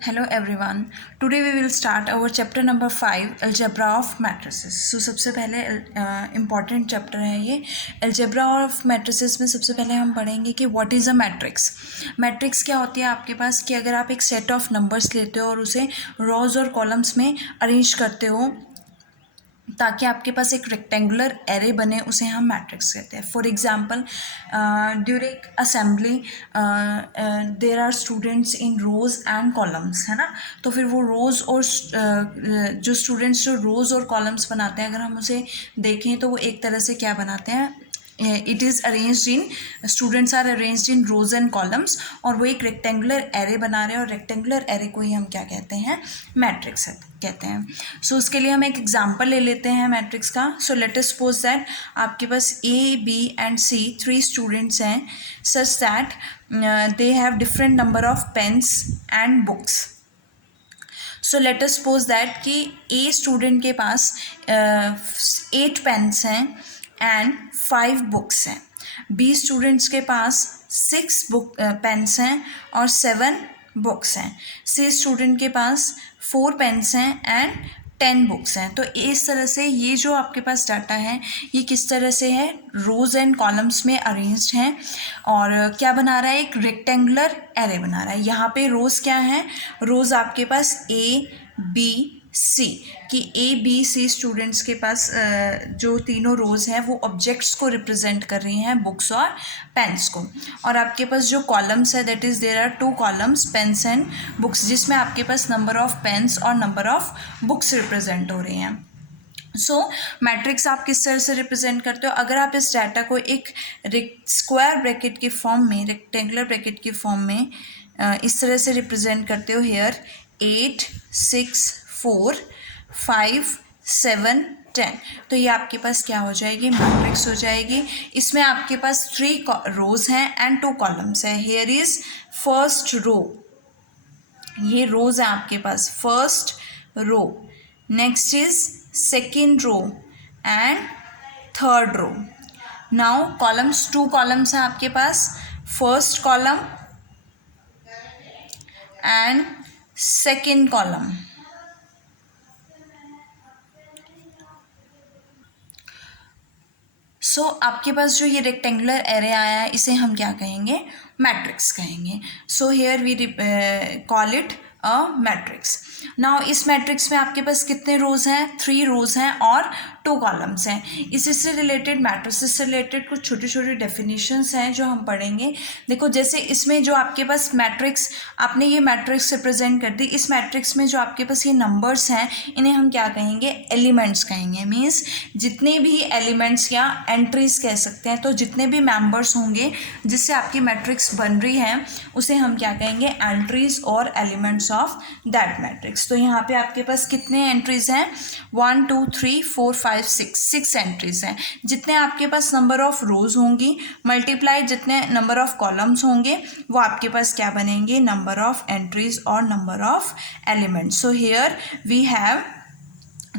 Hello everyone. Today we will start our chapter number 5 algebra of matrices. So सबसे पहले important chapter है ये algebra of matrices में सबसे पहले हम पढ़ेंगे कि what is a matrix. Matrix क्या होती है आपके पास कि अगर आप एक सेट ऑफ नंबर्स लेते हो और उसे रोज और कॉलम्स में अरेंज करते हो ताकि आपके पास एक रेक्टेंगुलर एरे बने, उसे हम मैट्रिक्स कहते हैं. For example during assembly there are students in rows and columns, है ना. तो फिर वो रोज़ और जो स्टूडेंट्स जो रोज़ और कॉलम्स बनाते हैं, अगर हम उसे देखें तो वो एक तरह से क्या बनाते हैं, it is arranged in students are arranged in rows and columns, और वो एक रेक्टेंगुलर एरे बना रहे हैं, और रेक्टेंगुलर एरे को ही हम क्या कहते हैं, मैट्रिक्स कहते हैं. सो उसके लिए हम एक एग्जांपल ले लेते हैं मैट्रिक्स का. So let us suppose that आपके पास A B and C 3 students हैं such that they have different number of pens and books. So let us suppose that कि ए स्टूडेंट के पास 8 पेन्स हैं एंड 5 बुक्स हैं. बी स्टूडेंट्स के पास 6 पेन्स हैं और 7 बुक्स हैं. सी स्टूडेंट के पास 4 पेन्स हैं एंड 10 बुक्स हैं. तो इस तरह से ये जो आपके पास डाटा है ये किस तरह से है, रोज एंड कॉलम्स में अरेंज्ड हैं, और क्या बना रहा है, एक रेक्टेंगुलर एरे बना रहा है. यहाँ पे रोज क्या है, रोज आपके पास ए बी सी, कि ए बी सी स्टूडेंट्स के पास जो तीनों रोज़ हैं वो ऑब्जेक्ट्स को रिप्रेजेंट कर रही हैं, बुक्स और पेन्स को. और आपके पास जो कॉलम्स है that is there are 2 columns, pens and books, जिसमें आपके पास नंबर ऑफ पेन्स और नंबर ऑफ बुक्स रिप्रेजेंट हो रहे हैं. सो मैट्रिक्स आप किस तरह से रिप्रेजेंट करते हो, अगर आप इस डाटा को एक स्क्वायर ब्रैकेट के फॉर्म में, रेक्टेंगुलर ब्रैकेट के फॉर्म में इस तरह से रिप्रेजेंट करते हो, हेयर 8 6 4 5 7 10, तो ये आपके पास क्या हो जाएगी, मैट्रिक्स हो जाएगी. इसमें आपके पास 3 रोज हैं एंड 2 कॉलम्स हैं. हेयर इज फर्स्ट रो, ये रोज है आपके पास, first row. Next is second row and third row. Now columns, 2 columns हैं आपके पास, first column and second column. So आपके पास जो ये रेक्टेंगुलर एरे आया है इसे हम क्या कहेंगे, मैट्रिक्स कहेंगे. So here we call it a matrix. Now इस मैट्रिक्स में आपके पास कितने रोज हैं, 3 रोज हैं और 2 कॉलम्स हैं. इससे रिलेटेड, मैट्रिक्स से रिलेटेड कुछ छोटी छोटी डेफिनेशंस हैं जो हम पढ़ेंगे. देखो, जैसे इसमें जो आपके पास मैट्रिक्स, आपने ये मैट्रिक्स रिप्रेजेंट कर दी, इस मैट्रिक्स में जो आपके पास ये नंबर्स हैं इन्हें हम क्या कहेंगे, एलिमेंट्स कहेंगे. मीन्स जितने भी एलिमेंट्स या एंट्रीज कह सकते हैं, तो जितने भी मेंबर्स होंगे जिससे आपकी मैट्रिक्स बन रही है उसे हम क्या कहेंगे, एंट्रीज और एलिमेंट्स ऑफ दैट मैट्रिक्स. तो यहाँ पे आपके पास कितने एंट्रीज हैं, 1 2 3 4 5 6 एंट्रीज हैं. जितने आपके पास नंबर ऑफ रोज होंगी मल्टीप्लाई जितने नंबर ऑफ कॉलम्स होंगे वो आपके पास क्या बनेंगे, नंबर ऑफ एंट्रीज और number of elements. So here we have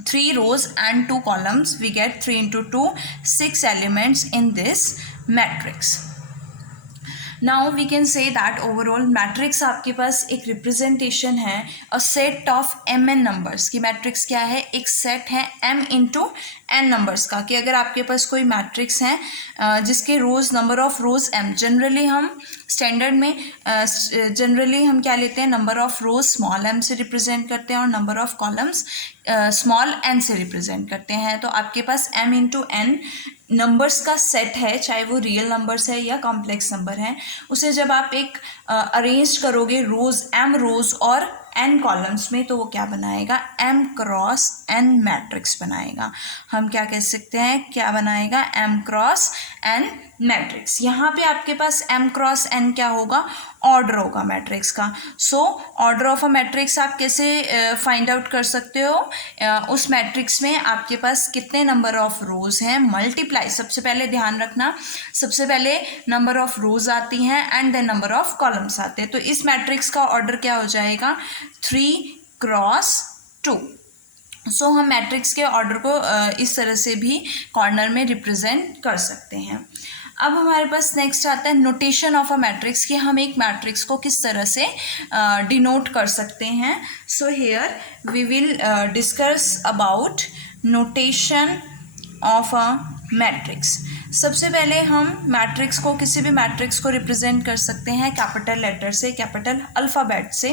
3 rows and 2 columns. We get 3 into 2, 6 elements in this matrix. Now we can say that overall matrix आपके पास एक रिप्रेजेंटेशन है a set of mn numbers, की matrix क्या है, एक set है m into n numbers का. कि अगर आपके पास कोई मैट्रिक्स है जिसके rows, number of rows m, generally हम स्टैंडर्ड में जनरली हम क्या लेते हैं, number of rows small m से रिप्रेजेंट करते हैं और number of columns small n से रिप्रेजेंट करते हैं. तो आपके पास m into n नंबर्स का सेट है, चाहे वो रियल नंबर्स है या कॉम्प्लेक्स नंबर है. उसे जब आप एक अरेंज करोगे रोज, m रोज और n कॉलम्स में, तो वो क्या बनाएगा, m क्रॉस n मैट्रिक्स बनाएगा. हम क्या कह सकते हैं, क्या बनाएगा, m क्रॉस n मैट्रिक्स. यहाँ पे आपके पास m क्रॉस n क्या होगा, ऑर्डर होगा मैट्रिक्स का. So order of a matrix आप कैसे फाइंड आउट कर सकते हो, उस मैट्रिक्स में आपके पास कितने नंबर ऑफ रोज हैं मल्टीप्लाई, सबसे पहले ध्यान रखना, सबसे पहले नंबर ऑफ रोज आती हैं and then number of columns आते हैं. तो इस मैट्रिक्स का ऑर्डर क्या हो जाएगा, 3 क्रॉस 2. सो हम मैट्रिक्स के ऑर्डर को इस तरह से भी कॉर्नर में रिप्रेजेंट कर सकते हैं. अब हमारे पास नेक्स्ट आता है नोटेशन ऑफ अ मैट्रिक्स, कि हम एक मैट्रिक्स को किस तरह से डिनोट कर सकते हैं. So here we will discuss about notation of a matrix. सबसे पहले हम मैट्रिक्स को, किसी भी मैट्रिक्स को रिप्रेजेंट कर सकते हैं कैपिटल लेटर से, कैपिटल अल्फ़ाबेट से.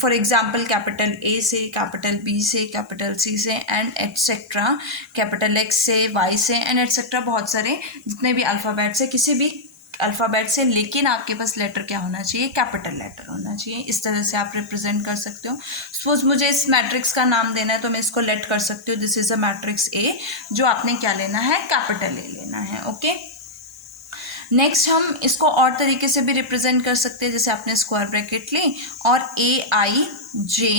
फॉर एग्जांपल कैपिटल ए से, कैपिटल बी से, कैपिटल सी से एंड एटसेट्रा, कैपिटल एक्स से, वाई से एंड एटसेट्रा, बहुत सारे जितने भी अल्फ़ाबेट से, किसी भी अल्फ़ाबेट से, लेकिन आपके पास लेटर क्या होना चाहिए, कैपिटल लेटर होना चाहिए. इस तरह से आप रिप्रेजेंट कर सकते हो. सपोज मुझे इस मैट्रिक्स का नाम देना है तो मैं इसको लेट कर सकती हूँ, this is a matrix A, जो आपने क्या लेना है, कैपिटल ए लेना है. ओके. नेक्स्ट हम इसको और तरीके से भी रिप्रेजेंट कर सकते हैं, जैसे आपने स्क्वायर ब्रैकेट ली और ए आई जे,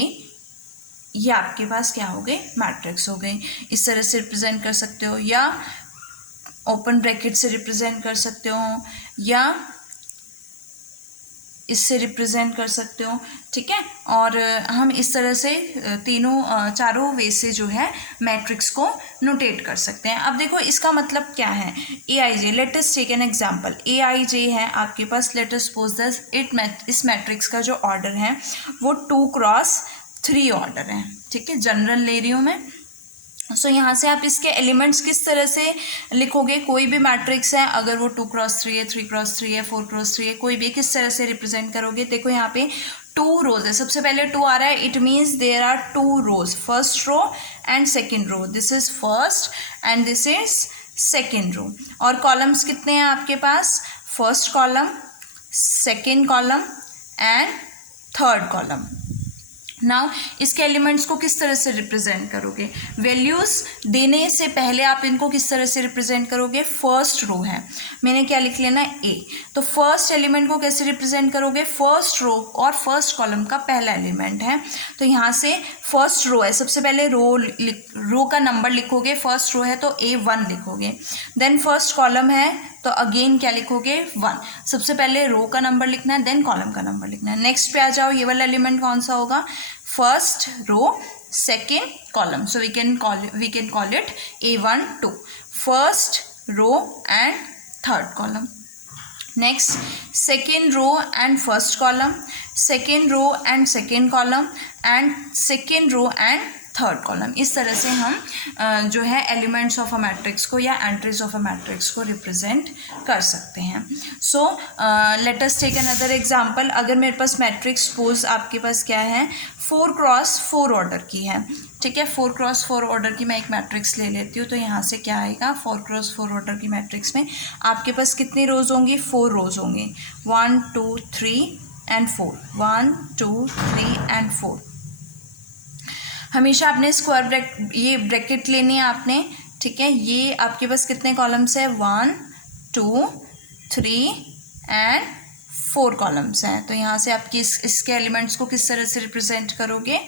ये आपके पास क्या हो गए, मैट्रिक्स हो गई. इस तरह से रिप्रेजेंट कर सकते हो, या ओपन ब्रैकेट से रिप्रेजेंट कर सकते हो, या इससे रिप्रेजेंट कर सकते हो. ठीक है. और हम इस तरह से चारों वे से जो है मैट्रिक्स को नोटेट कर सकते हैं. अब देखो इसका मतलब क्या है, A I J. Let us take an example. A I J है आपके पास. लेट अस सपोज दैट इस मैट्रिक्स का जो ऑर्डर है वो 2x3 ऑर्डर है. ठीक है, जनरल ले रही हूँ मैं. सो यहाँ से आप इसके एलिमेंट्स किस तरह से लिखोगे, कोई भी मैट्रिक्स है, अगर वो 2x3 है, 3x3 है, 4x3 है, कोई भी, किस तरह से रिप्रेजेंट करोगे. देखो यहाँ पे 2 रोज है, सबसे पहले 2 आ रहा है, it means there are 2 rows, first row and second row. This is first and this is second row. और कॉलम्स कितने हैं आपके पास, first column, second column and third column. Now इसके एलिमेंट्स को किस तरह से रिप्रेजेंट करोगे, वैल्यूज़ देने से पहले आप इनको किस तरह से रिप्रेजेंट करोगे. फर्स्ट रो है, मैंने क्या लिख लेना, ए. तो फर्स्ट एलिमेंट को कैसे रिप्रेजेंट करोगे, फर्स्ट रो और फर्स्ट कॉलम का पहला एलिमेंट है. तो यहाँ से फर्स्ट रो है, सबसे पहले रो का नंबर लिखोगे, फर्स्ट रो है तो A1 लिखोगे. देन फर्स्ट कॉलम है तो अगेन क्या लिखोगे, 1. सबसे पहले रो का नंबर लिखना है, देन कॉलम का नंबर लिखना है. नेक्स्ट पे आ जाओ, ये वाला एलिमेंट कौन सा होगा, first row second column. So we can call it A1 2, first row and third column. Next second row and first column, second row and second column and second row and third column. इस तरह से हम जो है elements of a matrix को या entries of a matrix को represent कर सकते हैं. So let us take another example. अगर मेरे पास मैट्रिक्स सपोज आपके पास क्या है, 4x4 ऑर्डर की है. ठीक है, 4x4 ऑर्डर की मैं एक मैट्रिक्स ले लेती हूँ. तो यहाँ से क्या आएगा, 4x4 ऑर्डर की मैट्रिक्स में आपके पास कितनी रोज होंगी, 4 रोज होंगी. 1 2 3 एंड 4, 1 2 3 एंड 4. हमेशा आपने ये ब्रैकेट लेनी है आपने. ठीक है, ये आपके पास कितने कॉलम्स है, 1 2 3 एंड 4 कॉलम्स हैं. तो यहाँ से आपकी इसके एलिमेंट्स को किस तरह से रिप्रेजेंट करोगे,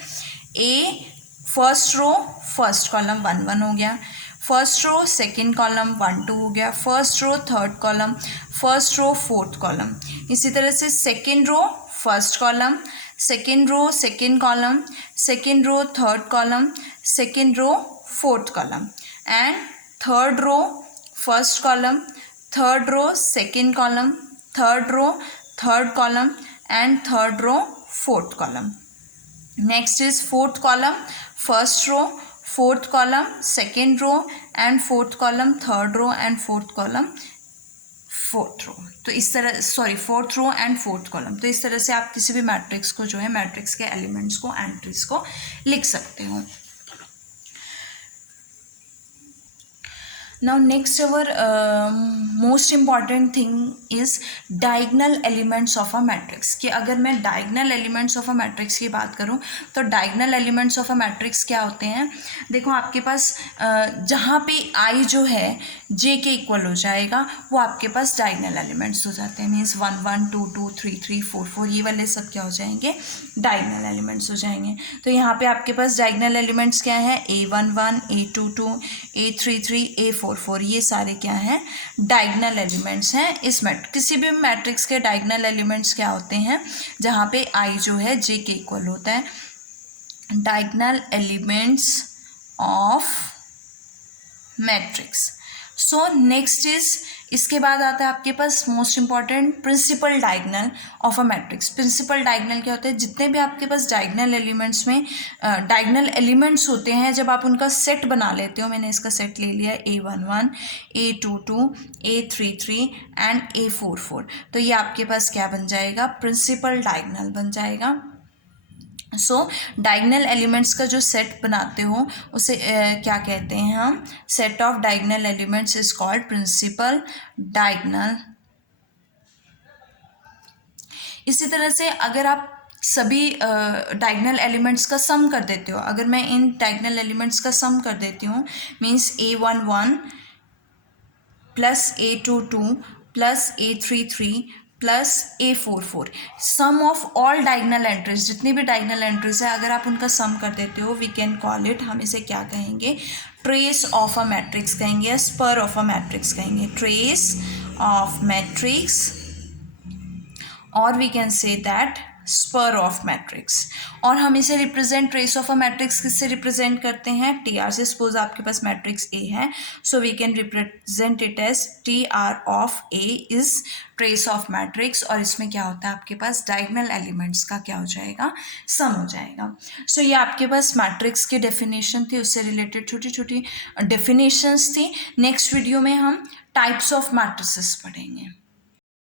ए फर्स्ट रो फर्स्ट कॉलम 1 1 हो गया, फर्स्ट रो सेकेंड कॉलम 1 2 हो गया, first row third column, first row fourth column. इसी तरह से second row first column, second row second column, second row third column, second row fourth column and third row first column, third row second column, third row third column and third row fourth column. Next is fourth column, first row, fourth column, second row and fourth column, third row and fourth column, fourth row. तो इस तरह, sorry, fourth row and fourth column. तो इस तरह से आप किसी भी मैट्रिक्स को जो है, मैट्रिक्स के एलिमेंट्स को, एंट्रीज को लिख सकते हो. Now next our most important thing is diagonal elements of a matrix. कि अगर मैं diagonal elements of a matrix की बात करूं तो diagonal elements of a matrix क्या होते हैं. देखो आपके पास जहाँ पे आई जो है जे के इक्वल हो जाएगा वो आपके पास डायगनल एलिमेंट्स हो जाते हैं. मीन्स 1 1 2 2 3 3 4 4 ये वाले सब क्या हो जाएंगे, डायगनल एलिमेंट्स हो जाएंगे. तो यहाँ पे आपके पास डायगनल एलिमेंट्स क्या है, A11 A22 A33 A44, ये सारे क्या हैं, डायगनल एलिमेंट्स हैं. इस किसी भी मैट्रिक्स के डायगनल एलिमेंट्स क्या होते हैं, जहाँ पे आई जो है जे के इक्वल होता है. Diagonal elements of matrix. So next is इसके बाद आता है आपके पास most important principal diagonal of a matrix. Principal diagonal क्या होता है, जितने भी आपके पास डायगनल एलिमेंट्स में डायगनल एलिमेंट्स होते हैं, जब आप उनका सेट बना लेते हो, मैंने इसका सेट ले लिया A11, A22, A33 and A44, तो ये आपके पास क्या बन जाएगा, प्रिंसिपल डायगनल बन जाएगा। सो डायगनल एलिमेंट्स का जो सेट बनाते हो उसे क्या कहते हैं हम, set of diagonal elements is called principal diagonal. इसी तरह से अगर आप सभी डायगनल एलिमेंट्स का सम कर देते हो, अगर मैं इन डायगनल एलिमेंट्स का सम कर देती हूँ, means A11 plus A22 plus A33 plus A44, sum of all diagonal entries, जितनी भी डायगनल एंट्रीज है, अगर आप उनका सम कर देते हो, वी कैन कॉल इट, हम इसे क्या कहेंगे, ट्रेस ऑफ अ मैट्रिक्स कहेंगे या स्पर ऑफ अ मैट्रिक्स कहेंगे, ट्रेस ऑफ मैट्रिक्स, और we can say that spur of matrix. और हम इसे represent, trace of a matrix किससे रिप्रेजेंट करते हैं, TR से। सपोज आपके पास मैट्रिक्स A है, so we can represent it as TR of A is trace of matrix, और इसमें क्या होता है आपके पास डायगनल एलिमेंट्स का क्या हो जाएगा, सम हो जाएगा। सो ये आपके पास मैट्रिक्स की डेफिनेशन थी, उससे रिलेटेड छोटी छोटी डेफिनेशंस थी। नेक्स्ट वीडियो में हम टाइप्स ऑफ मैट्रिसेस पढ़ेंगे।